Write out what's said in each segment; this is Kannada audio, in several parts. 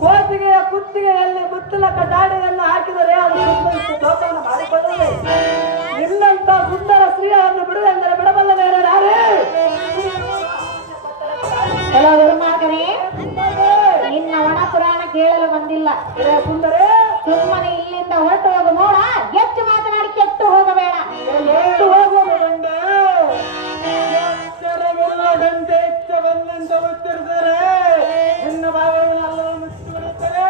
ಕೋತಿಗೆಯ ಕುತ್ತಿಗೆಯಲ್ಲಿ ಮುತ್ತಲ ಕಟಾಡಿಯನ್ನು ಹಾಕಿದರೆ ಅದು ದೋಷವನ್ನು ಮಾಡಿಕೊಳ್ಳುತ್ತದೆ. ನಿನ್ನಂತ ಸುಂದರ ಸ್ತ್ರೀಯನ್ನು ಬಿಡುವೆಂದರೆ ಬಿಡಬಲ್ಲವೇನೆ ನಾರೇ? ನಿನ್ನ ಒಣ ಪುರಾಣ ಕೇಳಲು ಬಂದಿಲ್ಲ. ಸುಂದರೇ, ಸುಮ್ಮನೆ ಇಲ್ಲಿಂದ ಹೊರಟು ಹೋಗು. ನೋಡ, ಹೆಚ್ಚು ಮಾತನಾಡಿ ಕೆಟ್ಟು ಹೋಗಬೇಡ. ಎಷ್ಟು ಹೋಗುವುದಂತೆ ಇಚ್ಛ ಬಂದಂತೆ ಉತ್ತರಿಸಿದರೆ ನಿನ್ನ ಭಾಗವನ್ನೆಲ್ಲ ಮುಚ್ಚಿಬಿಡುತ್ತದೆ.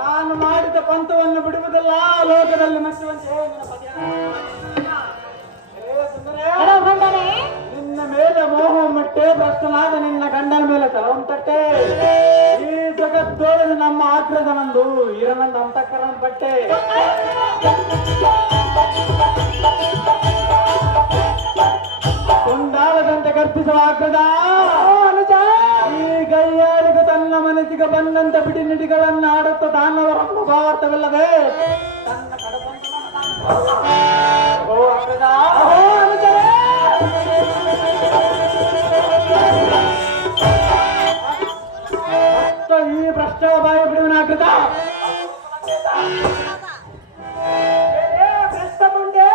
ನಾನು ಮಾಡಿದ ಪಂಥವನ್ನು ಬಿಡುವುದಲ್ಲ, ಲೋಕದಲ್ಲಿ ಮೆಚ್ಚುವಂತೆ ನಿನ್ನ ಮೇಲೆ ಮೋಹ ಮಟ್ಟೆ ಭ್ರಷ್ಟನಾದ ನಿನ್ನ ಗಂಡನ ಮೇಲೆ ತಲವಂತಟ್ಟೆ. ಈ ಜಗತ್ತೋಳದ ನಮ್ಮ ಆಕ್ರದನಂದು ಈರನಂದು ಅಂತಃಕರಣ ಪಟ್ಟೆ. ಕುಂಡಾಲದಂತೆ ಗರ್ಭಿಸುವ ಆಕ್ರದ ಈ ಗೈಯಾಳಿಗೆ ತನ್ನ ಮನಸ್ಸಿಗೆ ಬಂದಂತ ಬಿಡಿ ನುಡಿಗಳನ್ನು ಆಡುತ್ತ ತಾನವರನ್ನು ಭಾವಾರ್ಥವಿಲ್ಲದೆ ತನ್ನ ಈ ಭ್ರಷ್ಟ ಬಾಯಿ ಬಿಡುವನಾಗ್ರದ ಭ್ರಷ್ಟ ಮುಂದೆ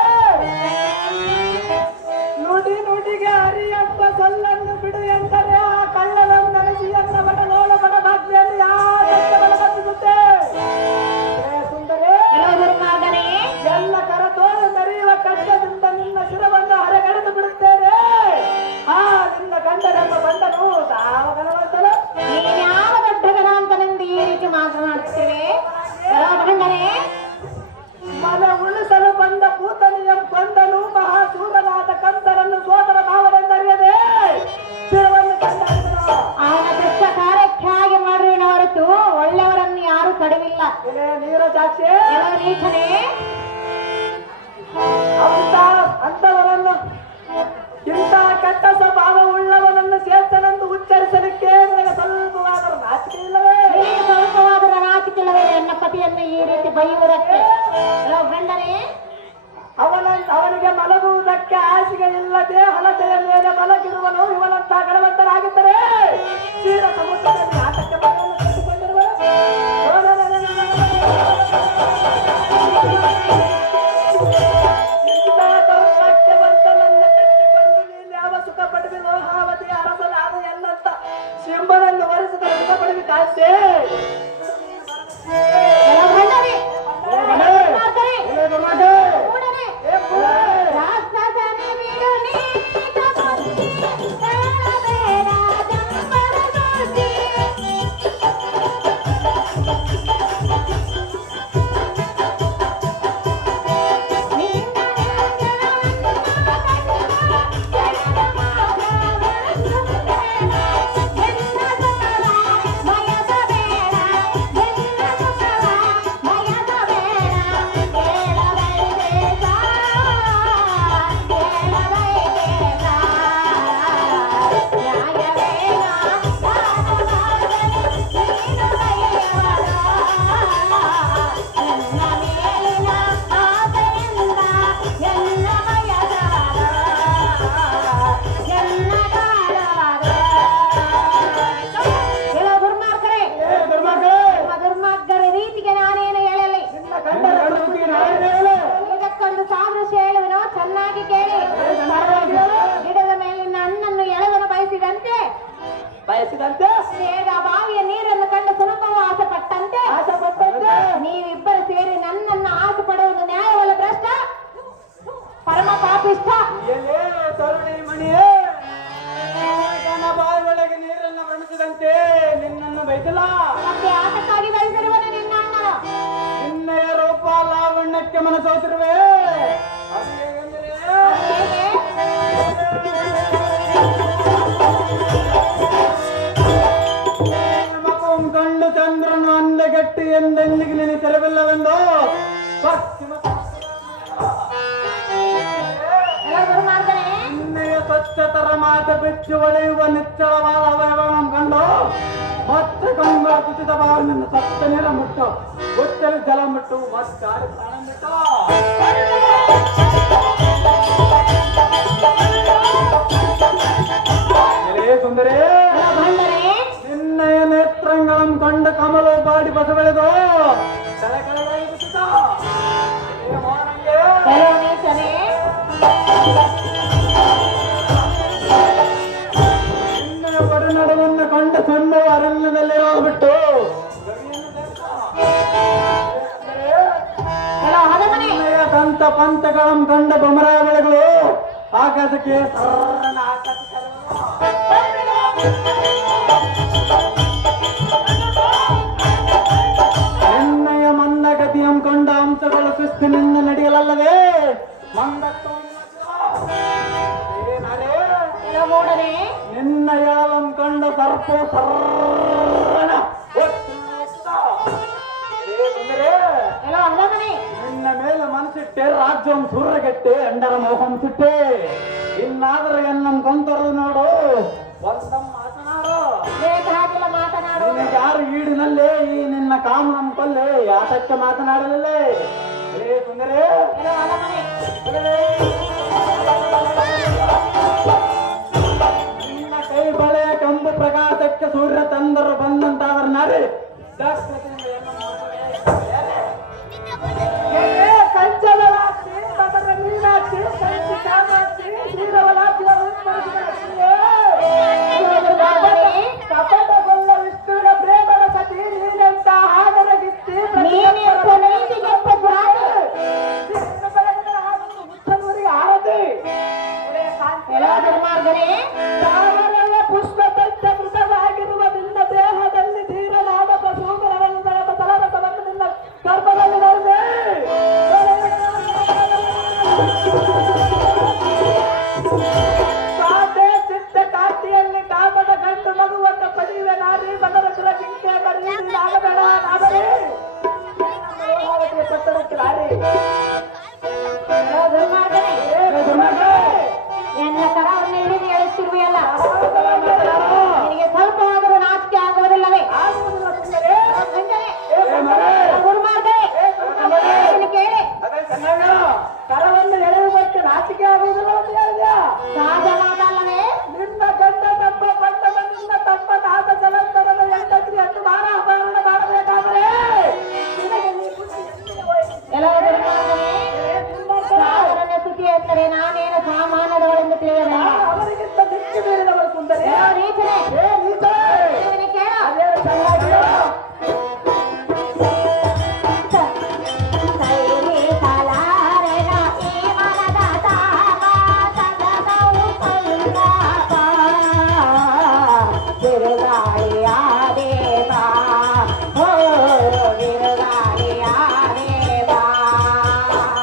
ನುಡಿ ನುಡಿಗೆ ಹರಿಯಪ್ಪ ಸಲ್ಲನ್ನು ಬಿಡು ಎಂದರೆ ಆ ಕಳ್ಳನನ್ನು ನಡೆಸಿ ಎನ್ನ ಬಡಲೋಳ ಬಡ ಭಾಗ್ಯದಲ್ಲಿ ಯಾರ ಬಂದಿರುತ್ತೆ. ಸುಂದರೇ, ಎಲ್ಲ ಕರತೋಳು ಮೆರೆಯುವ ಕಡ್ಡದಿಂದ ನಿನ್ನ ಶಿರವನ್ನು ಹೊರಗೆಳೆದು ಬಿಡುತ್ತೇನೆ. ಆ ನಿನ್ನ ಗಂಡನೆಂಬ ಬಂದನು ಸಾವಗಲವಂತಲ. ಯಾವ ದೊಡ್ಡ ಗಣಾಂತನೆಂದು ಈ ರೀತಿ ಮಾತನಾಡುತ್ತೇವೆ? ಮನ ಉಳಿಸಲು ಬಂದ ಕೂತನಿಯಂ ಕೊಂದನು ಮಹಾಸೂರನಾದ ಕಂಸರನ್ನು ಸೋದರ ಭಾವನೆಂದರಿಯದೆ ಶಿರವನ್ನು ಕಂಡನು. ಅವನ ದುಷ್ಟ ಕಾರ್ಯಕ್ಕಾಗಿ ಮಾಡುವಿನ ಹೊರತು ಒಳ್ಳೆಯವರನ್ನು ಯಾರು ತಡವಿಲ್ಲ. ನೀರ ಸಾಕ್ಷಿ ನೀಚನೆ ಅಂತವರನ್ನು ಇಂಥ ಕೆಟ್ಟ ಸ್ವಭಾವ ಉಳ್ಳವನನ್ನು ಸೇರ್ತನೆಂದು ಉಚ್ಚರಿಸಲಿಕ್ಕೆ ನನಗೆ ಸ್ವಲ್ಪವಾದರೂ ನಾಚಿಕೆ ಇಲ್ಲವೇ? ಸ್ವಲ್ಪವಾದರೂ ನಾಚಿಕೆಲ್ಲವೇ ನನ್ನ ಪತಿಯನ್ನು ಈ ರೀತಿ ಬೈಯುವುದಕ್ಕೆ? ಗಂಡನೇ, ಅವನಿಗೆ ಮಲಗುವುದಕ್ಕೆ ಹಾಸಿಗೆ ಇಲ್ಲದೆ ಹಲತೆಯ ಮೇಲೆ ಮಲಗಿರುವನು ಇವನಂತ ಗಣವಂತರಾಗಿದ್ದರೆ ಕ್ಷೀರ ಸಮುದ್ರದಲ್ಲಿ ಆಟಕ್ಕೆ ಮಗವನ್ನು ಕಟ್ಟಿಕೊಂಡಿರುವ ಸಿಂಬನನ್ನು ವರಿಸಿದ ಸುಖ ಪಡೆದು ಕಾಸೆ. ಬಯಸಿದಂತೆ ಬಾವಿಯ ನೀರನ್ನು ಕಂಡು ಸುಲಭವೂ ಆಸೆಪಟ್ಟಂತೆ ನೀವಿಬ್ಬರು ಸೇರಿ ನನ್ನನ್ನು ಆಸೆ ಪಡುವುದು ನ್ಯಾಯವಲ್ಲ ಭ್ರಷ್ಟ, ಪರಮ ಪಾಪಿಷ್ಟ. ತರುಣಿ ಮಣಿಯೇ, ಬಾವಿ ಒಳಗೆ ನೀರನ್ನು ಬಣಿಸಿದಂತೆ ನಿನ್ನನ್ನು ಬಯಸಿಲ್ಲ. ಮತ್ತೆ ಆಟಕ್ಕಾಗಿ ಬಯಸಿರುವನು ನಿನ್ನ ಅಣ್ಣನ. ನಿನ್ನೆಯ ರೂಪ ಲಾವಣ್ಯಕ್ಕೆ ಮನಸೋತಿರುವೆ. ಅದು ಹೇಗೆಂದರೆ ಕಂಡು ಚಂದ್ರನು ಅಂದಗಟ್ಟಿ ಎಂದೆಂದಿಗೆ ನಿನ್ನ ತೆರವಿಲ್ಲವೆಂದು ನಿನ್ನೆಯ ಸ್ವಚ್ಛತರ ಮಾತ ಬಿಚ್ಚು ಒಳೆಯುವ ನಿಚ್ಚಳವಾದ ಅವಯವವನ್ನು ಕಂಡು ಮತ್ತೆ ಕಂಡು ಕುಸಿದ ಭಾವ ನಿನ್ನ ಸತ್ತ ನೀರ ಮುಟ್ಟು ಗೊತ್ತಲು ಜಲ ಮುಟ್ಟು ಮತ್ತೆ ಪ್ರಾಣ ಬಿಟ್ಟು ಪಂಥಗಳನ್ನು ಕಂಡ ಬಮರಾವಳಿಗಳು ಆಕಾಶಕ್ಕೆ ಸರ್ರನ ಆಕಾಶಕ್ಕೆ ನಿನ್ನಯ ಮಂದಗತಿಯಂ ಕಂಡ ಅಂಶಗಳು ಶಿಸ್ತಿನಿಂದ ನಡೆಯಲಲ್ಲವೇ ಮಂದತ್ವ ಮೂಡನೆ ನಿನ್ನ ಯಾಲಂ ಕಂಡ ಸರ್ಪ ಸರ್ರನ ಎಲ್ಲ ಅಂದನೆ ನಿನ್ನ ಮೇಲೆ ಮನಸ್ಸಿಟ್ಟೆ ರಾಜ್ಯಂ ಸೂರ್ಯಗೆಟ್ಟೆ ಅಂಡರ ಮೋಹಂ ಸುಟ್ಟೆ ಇನ್ನಾದರೂ ಎನ್ನಂ ಕೊಂತರು ನೋಡು ಒಂದಂ ಮಾತನಾಡು ಹಾಗೆಲ್ಲ ಮಾತನಾಡು ನಿನಗೆ ಯಾರು ಈಡಿನಲ್ಲೇ ಈ ನಿನ್ನ ಕಾಮನಂ ಕೊಲ್ಲೆ ಯಾತಕ್ಕೆ ಮಾತನಾಡಲಿಲ್ಲೇ ಏ ಸುಂದರೇ ಎಲ್ಲ ಅಲಮನೆ ನಿನ್ನ ಕೈ ಬಳೆ ಕಂಬು ಪ್ರಕಾಶಕ್ಕೆ ಸೂರ್ಯ ತಂದರು ಬಂದಂತಾದ್ರ ನಾರಿ ಕಂಚಲಾಕ್ಷಿ ಅದರ ಮೀನಾಕ್ಷಿ ಕಂಚಿ ಕಾಮಾಕ್ಷಿ ಶ್ರೀರವಲಾಕ್ಷಿ ಕಪಟಗೊಳ್ಳ ವಿಷ್ಣುವಿನ ಪ್ರೇಮದ ಸತಿ ನೀನೆಂತ ಹಾಗರಗಿತ್ತಿ ಮುತ್ತನೂರಿಗೆ ಆರತಿ ತಾವರೆಯ ಪುಷ್ಪ ಪಂಚ ಮೃತವಾಗಿರುವ ನಿನ್ನ ದೇಹದಲ್ಲಿ ಧೀರನಾದ ಪಶುಗಳನ್ನು ತಲರಸವನ್ನು ನಿನ್ನ ಗರ್ಭದಲ್ಲಿ ನಡೆದೆ ಕಾಟೆ ಚಿತ್ತ ಕಾಟಿಯಲ್ಲಿ ಕಾಮದ ಗಂಡು ಮಗುವನ್ನು ಪಡೆಯುವೆ ನಾರಿ ಬದಲ ಜಿಂಕೆ ಬರೀ ಆಗಬೇಡ ನಾದರೆ ಕಟ್ಟಡಕ್ಕೆ ನಾರಿ ಎಲ್ಲ ಕರವನ್ನು ಹಿಡಿದು ಹೇಳುತ್ತಿರುವೆಯಲ್ಲ ನಿನಗೆ ಸ್ವಲ್ಪ ಆದರೂ ನಾಚಿಕೆ ಆಗುವುದಿಲ್ಲವೇ ಕೇಳಿ ಕರವನ್ನು ಎಳೆಯುವುದಕ್ಕೆ ನಾಚಿಕೆ ಆಗುವುದಿಲ್ಲ ಅಂತ ಹೇಳಿದ್ಯಾ ಸಹಜವಾದಲ್ಲವೇ ನಿನ್ನ ಗಂಡ ತಪ್ಪ ಬಂದವ ನಿನ್ನ ತಪ್ಪನಾದ ಜಲಂಧರದ ಹೆಂಡತಿ ಅಷ್ಟು ಮಾನವರಣ ಮಾಡಬೇಕಾದರೆ ಎಲ್ಲವನ್ನೂ ಸುದ್ದಿ ಹೇಳ್ತಾರೆ ನಾ